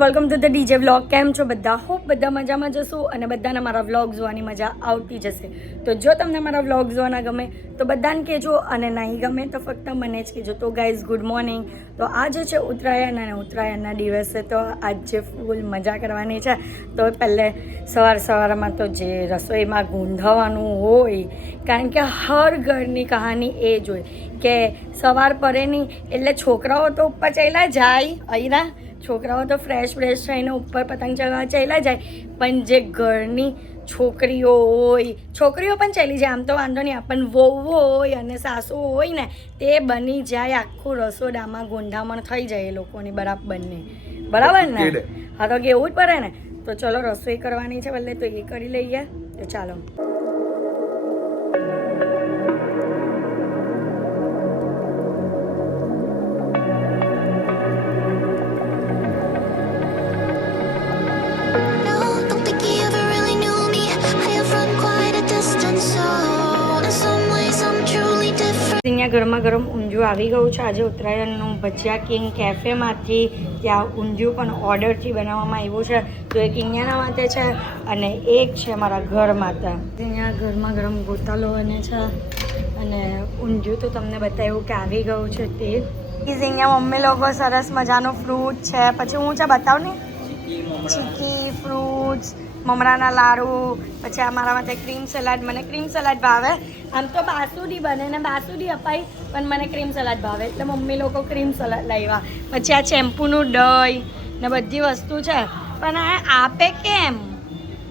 Welcome to the DJ vlog. કેમ છો બધા? હોપ બધા મજામાં જશો અને બધાને મારા વ્લોગ જોવાની મજા આવતી જશે. તો જો તમને મારા વ્લોગ જોવાના ગમે તો બધાને કહેજો અને નહીં ગમે તો ફક્ત મને જ કહેજો. તો ગાઈઝ ગુડ મોર્નિંગ. તો આજે છે ઉત્તરાયણ અને ઉત્તરાયણના દિવસે તો આજે ફૂલ મજા કરવાની છે. તો પહેલે સવારમાં તો જે રસોઈમાં ગૂંધવાનું હોય, કારણ કે હર ઘરની કહાની એ જ હોય કે સવાર પડે નહીં એટલે છોકરાઓ તો ઉપર ચાલ્યા જાય, અહીંના છોકરાઓ તો ફ્રેશ થઈને ઉપર પતંગ ચગાવવા ચાલ્યા જાય, પણ જે ઘરની છોકરીઓ હોય, છોકરીઓ પણ ચાલી જાય આમ તો વાંધો નહીં, પણ વહુ હોય અને સાસુ હોય ને તે બની જાય આખું રસોડામાં ગોંધામણ થઈ જાય એ લોકોની બરાબરની. બરાબર ને? હા તો કેવું જ પડે ને. તો ચલો રસોઈ કરવાની છે ભલે, તો એ કરી લઈએ. તો ચાલો. અહીંયા ગરમા ગરમ ઊંધિયું આવી ગયું છે. આજે ઉત્તરાયણનું ભજીયા કિંગ કેફેમાંથી ત્યાં ઊંધિયું પણ ઓર્ડરથી બનાવવામાં આવ્યું છે. તો એક કિંગના માટે છે અને એક છે મારા ઘર માટે. અહીંયા ગરમા ગરમ ગોટાલો બને છે અને ઊંધિયું તો તમને બતાવ્યું કે આવી ગયું છે તે. અહીંયા મમ્મી લોકો સરસ મજાનું ફ્રૂટ છે. પછી હું છે બતાવ ને, ચીકી ફ્રૂટ્સ, મમરાના લાડુ, પછી અમારા માટે ક્રીમ સલાડ. મને ક્રીમ સલાડ ભાવે. આમ તો બાસુડી બને ને બાસુડી અપાય, પણ મને ક્રીમ સલાડ ભાવે એટલે મમ્મી લોકો ક્રીમ સલાડ લાવ્યા. પછી આ ચેમ્પુનું દહીં ને બધી વસ્તુ છે, પણ આ આપે કેમ?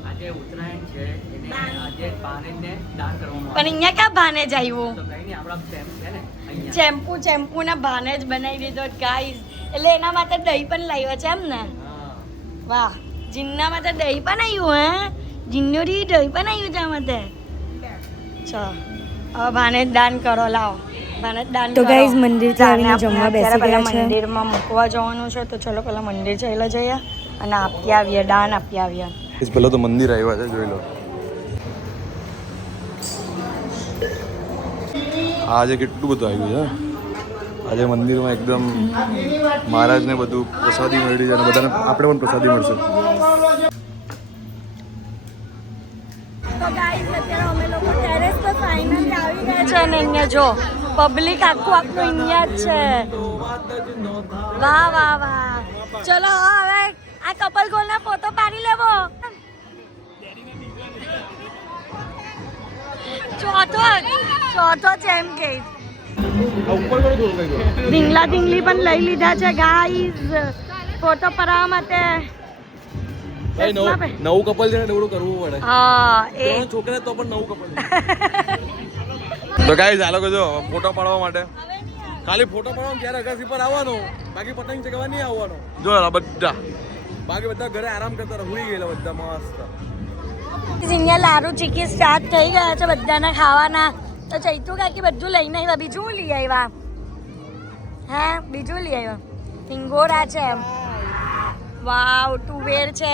આજે ઉત્તરાયણ છે એટલે આજે ભાનેજને દાન કરવાનું. પણ અહીંયા ક્યાં ભાનેજ આવ્યું? તો કઈ નહીં, આપણા ચેમ્પ છે ને અહીંયા ચેમ્પુ ના ભાનેજ બનાવી દીધો ગાઈઝ. એટલે એના માટે દહીં પણ લાવ્યો છે એમ ને? વાહ, જીન્ના માટે દહીં પણ આવ્યું. હે જીન્નુરી દહીં પણ આવ્યું છે માટે. ચલો હવે ભાનેજ દાન કરો. લાવો ભાનેજ દાન. તો ગાઈઝ મંદિરથી આવીને જમવા બેસી ગયા છે. મંદિરમાં મૂકવા જવાનું છે, તો ચલો પહેલા મંદિર ચાલ્યા જઈએ અને આપી આવીએ, દાન આપી આવીએ. પહેલા તો મંદિર આવ્યા છે, જોઈ લો. આજે કેટલું બધું આવ્યું છે. આજે મંદિરમાં એકદમ મહારાજને બધું પ્રસાદી મળી છે અને બધાને આપણે પણ પ્રસાદી મળશે. તો ગાઈસ અત્યારે અમે લોકો ટેરેસ પર ફાઇનલી આવી ગયા છે અને અહીંયા જો પબ્લિક આખું અહીંયા જ છે. વાહ વાહ વાહ. ચલો હવે આ કપલ ગોલના ફોટો પાડી લેવો. ચોથો છે એમ કે ઢીંગલી પણ લઈ લીધા છે ગાઈસ ફોટો પડાવવા માટે. નવું કપલ છે ને થોડું કરવું પડે. હા એ છોકરા તો પણ નવું કપલ. તો ગાઈસ આ લોકો જો ફોટો પાડવા માટે ખાલી ફોટો પાડવા ત્યારે અગાસી પર આવવાનું, બાકી પતંગ ચગાવવા નહીં આવવાનું. જો બધા બાકી બધા ઘરે આરામ કરતા રહી ગયેલા બધા મસ્ત. અહીંયા લાડુ ચીકી સ્ટાર્ટ થઈ ગયા છે બધાના ખાવાના. તો ચૈતુ કાકી બધું લઈને આવ્યા. બીજું લઈ આવ્યા? હા બીજું લઈ આવ્યા. સિંગોરા છે, વાવ, તુવેર છે,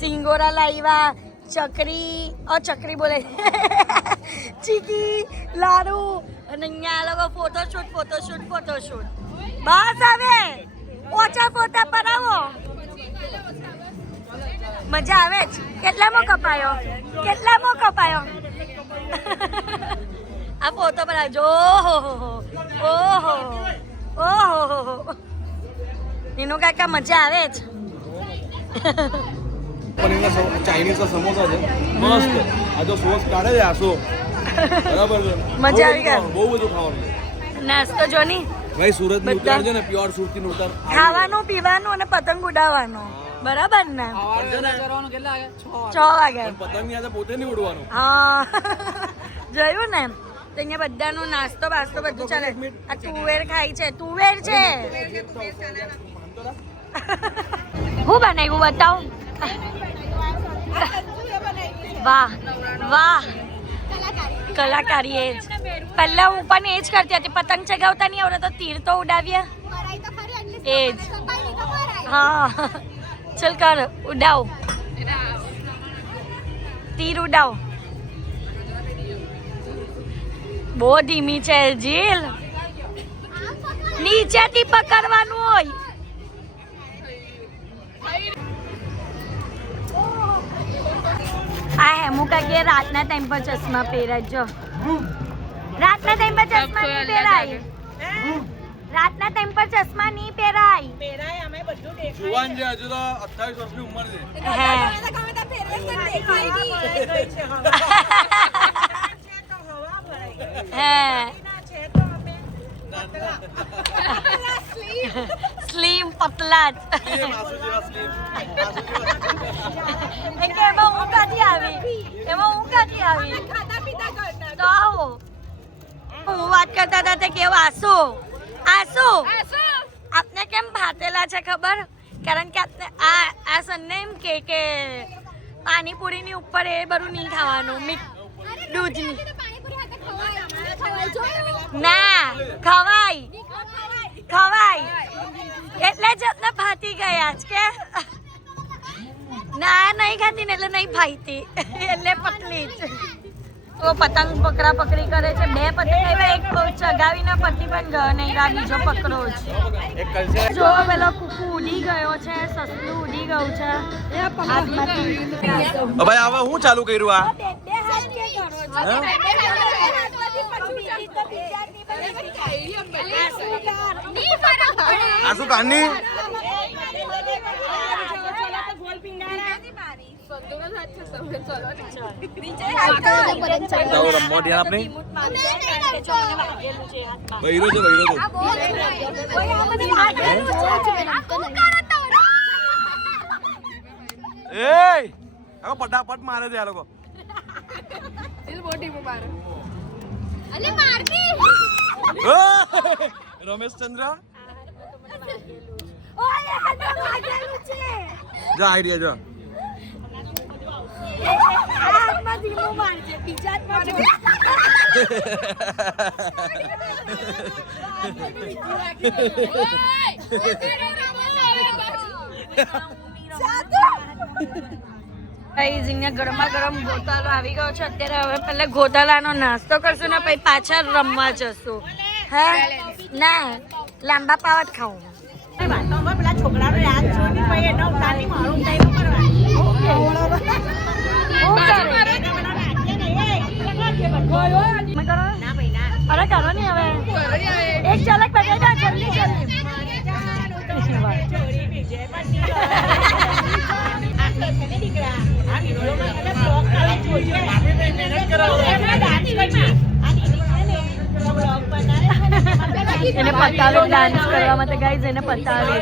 સિંગોરા લાવ્યા, ચકરી બોલે ચીકી, લાડુ અને અહીંયા આ લોકો ફોટોશૂટ. બસ હવે ઓછા ફોટા પડાવો. મજા આવે જ. કેટલામો કપાયો? આ ફોટો પડાવજો. ઓહો એનું કાકા મજા આવે જ. ચાઇનીઝ સમોસા છે મસ્ત. આ તો સોસ કાઢે છે આસો. બરાબર છે, મજા આવી ગઈ. બહુ બધું ખાવાનું. નાસ્તો જો ની ભાઈ સુરત ની ઉતાર છે ને, પ્યોર સુરતી નું ઉતાર. ખાવાનું પીવાનું અને પતંગ ઉડાવવાનું. બરાબર ને? 6 વાગે પતંગ ની આજે પોતે નહીં ઉડવાનું. હા જોયું ને? તો અહીંયા બધાનો નાસ્તો બાસ્તો બધું ચાલે. આ તુવેર ખાય છે. તુવેર છે. હું બનાવ્યું બતાવ. વાહ કલાકારી એ જ. પહેલા હું પણ એ જ કરતી હતી. પતંગ ચગાવતા નહીં આવડે તો તીર તો ઉડાવીએ. એ જ. હા ચલ કર, ઉડાવ, તીર ઉડાવ. બહુ ધીમી છે જીલ. નીચેથી પકડવાનું હોય. આ હેમુકા કે રાતના ટાઈમ પર ચશ્મા પહેરાય જો. રાતના ટાઈમ પર ચશ્મા નહીં પહેરાય. રાતના ટાઈમ પર ચશ્મા નહીં પહેરાય. જુવાન છે હજુ તો 28 વર્ષની ઉંમર છે. સ્લીમ પતલા જ. એમાં હું ક્યાંથી આવી? તો આવો હું વાત કરતા હતા તે કેવા આસુ આપને કેમ ભાતેલા છે ખબર? કારણ કે આપને આ સન્ને એમ કે પાણીપુરીની ઉપર એ બધું નહીં ખાવાનું, દૂધની ના ખવાય એટલે જ આપને ભાતી ગયા જ કે ના નહીં ખાતી ને એટલે નહીં ભાઈતી એટલે પતલી જ. તો પતંગ પકડા પકડી કરે છે. 2 પતંગ આવ્યા, એક ચગાવીને પતિ પણ ગયો નહીં, આ બીજો પકડો છે. જો પેલો કુકુ ઉડી ગયો છે, સસલું ઉડી ગયું છે હાથમાંથી. ભાઈ હવે હું ચાલુ કર્યું આ? આ શું કાની? ફટાફટ મારે છે આ લોકો. રમેશ ચંદ્ર જો આઈડિયા જો. ગરમા ગરમ ગોતાલો આવી ગયો છે અત્યારે. હવે પહેલા ગોતાલાનો નાસ્તો કરશું ને પછી પાછા રમવા જશું. હે ના લાંબા પાવ જ ખાવું. પેલા છોકરાનો યાદ જોઈને પછી એનો ઉતારી મારું ટાઈમ અરે કરો ને હવે એક ઝલક બતાવી દો જલ્દી જલ્દી. એને પતાવે ડાન્સ કરવા માટે ગાઈઝ, એને પતાવે.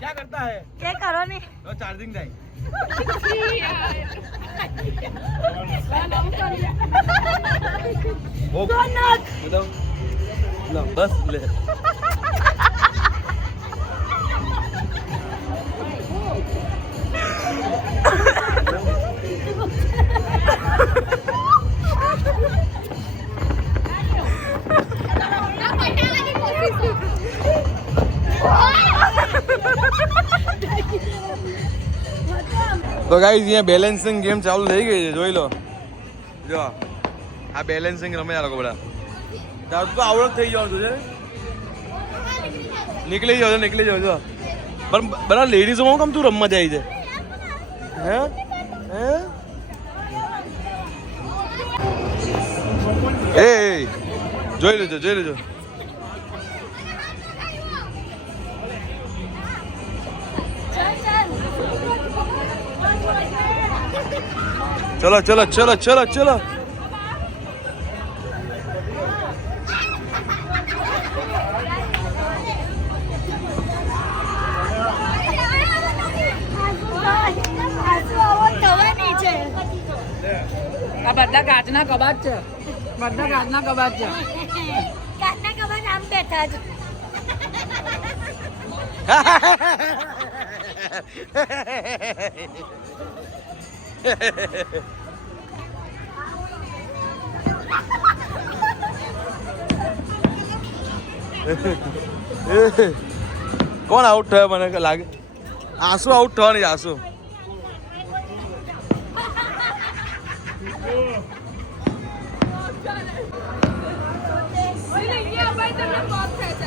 क्या करता है? કે કરો ને तो चार्जिंग जाए. वो बताओ ना बस ले. તો ગાઈઝ અહીંયા બેલેન્સિંગ ગેમ ચાલુ થઈ ગઈ છે, જોઈ લો. જો આ બેલેન્સિંગ રમે આ લોકો બધા. તો આવડત થઈ જાવ છે, નીકળી જાવ જો. પણ બધા લેડીઝોમાં કેમ તું રમવા જાય છે? હે હે એ જોઈ લેજો. ચલો. આ બધા કાચના કબાટ છે. કાચના કબાટ આમ બેઠા જ. કોણ આઉટ થયો મને લાગે? આંસુ આઉટ થવાની. આંસુ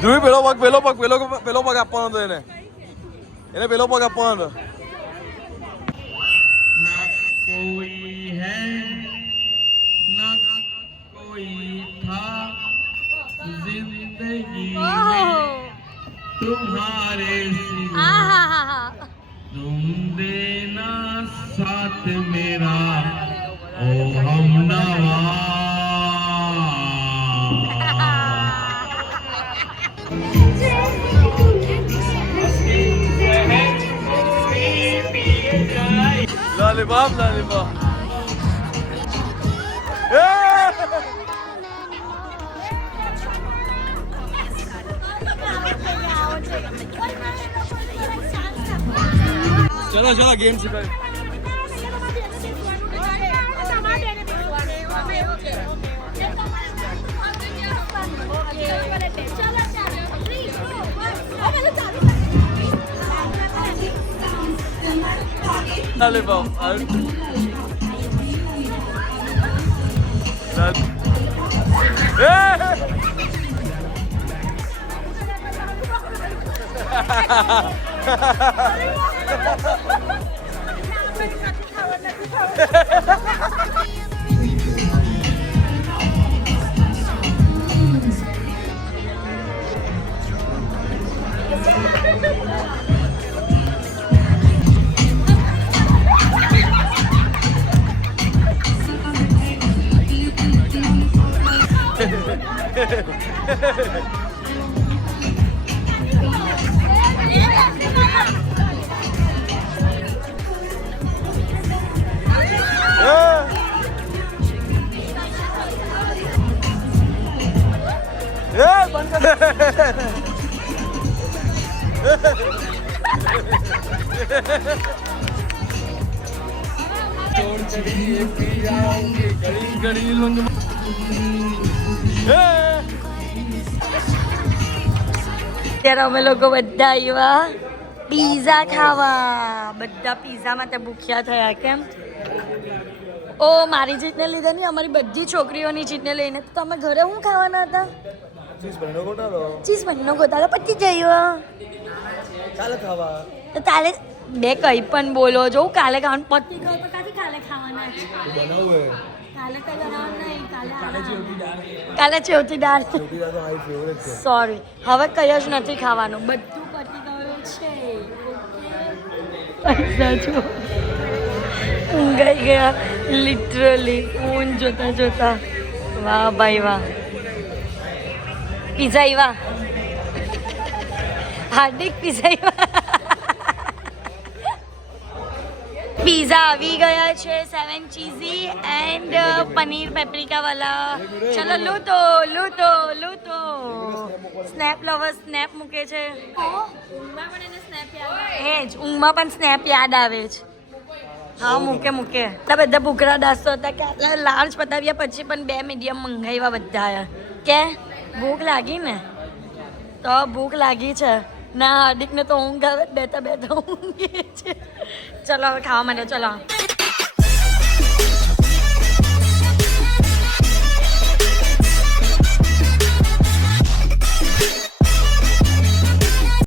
ધ્રુવી પેલો પગ આપવાનો હતો એને પેલો પગ આપવાનો હતો कोई है न कोई था जिंदगी में तुम्हारे सिवा तुम देना साथ मेरा ओ हमनवा Lollipop. चलो गेम सिखाए Lollipop. ત્યારે અમે લોકો બધા આવ્યા પીઝા ખાવા બધા પીઝા માટે ભૂખ્યા થયા કેમ ઓ મારી જીતને લીધે નહીં અમારી બધી છોકરીઓની જીતને લઈને તો તમે ઘરે શું ખાવાના હતા ચીઝ પનીરનો ગોટાળો પતી ગયો ચાલે ખાવા તો કાલે બે કઈ પણ બોલો જો કાલે ખાવાનું પતી ગયો તો કાથી કાલે ખાવાના છે બનાવે કાલે તો બનાવવાનું નહીં કાલે ચેવતી દાળ સોરી હવે કઈ જ નથી ખાવાનું બધું પતી ગયું છે પૈસા જો ઊંઘાઈ ગયા લિટરલી ફોન જોતા વાહ ભાઈ વાહ પીઝા આવ્યા હાર્દિક પીઝા આવ્યા પીઝા આવી ગયા છે 7 ચીઝી એન્ડ પનીર પેપ્રિકા વાલા ચલો લૂટો સ્નેપ લવર સ્નેપ મૂકે છે એ જ ઊંઘમાં પણ સ્નેપ યાદ આવે છે હા મૂકે એટલા બધા ભૂખરા દાસ્તો હતા કે આટલા લાર્જ પતાવ્યા પછી પણ 2 મીડિયમ મંગાવ્યા બધા કે ભૂખ લાગી ને તો ભૂખ લાગી છે ના હાર્દિકને તો ઊંઘ આવે બેઠા ઊંઘે છે ચલો હવે ખાવા માટે ચલો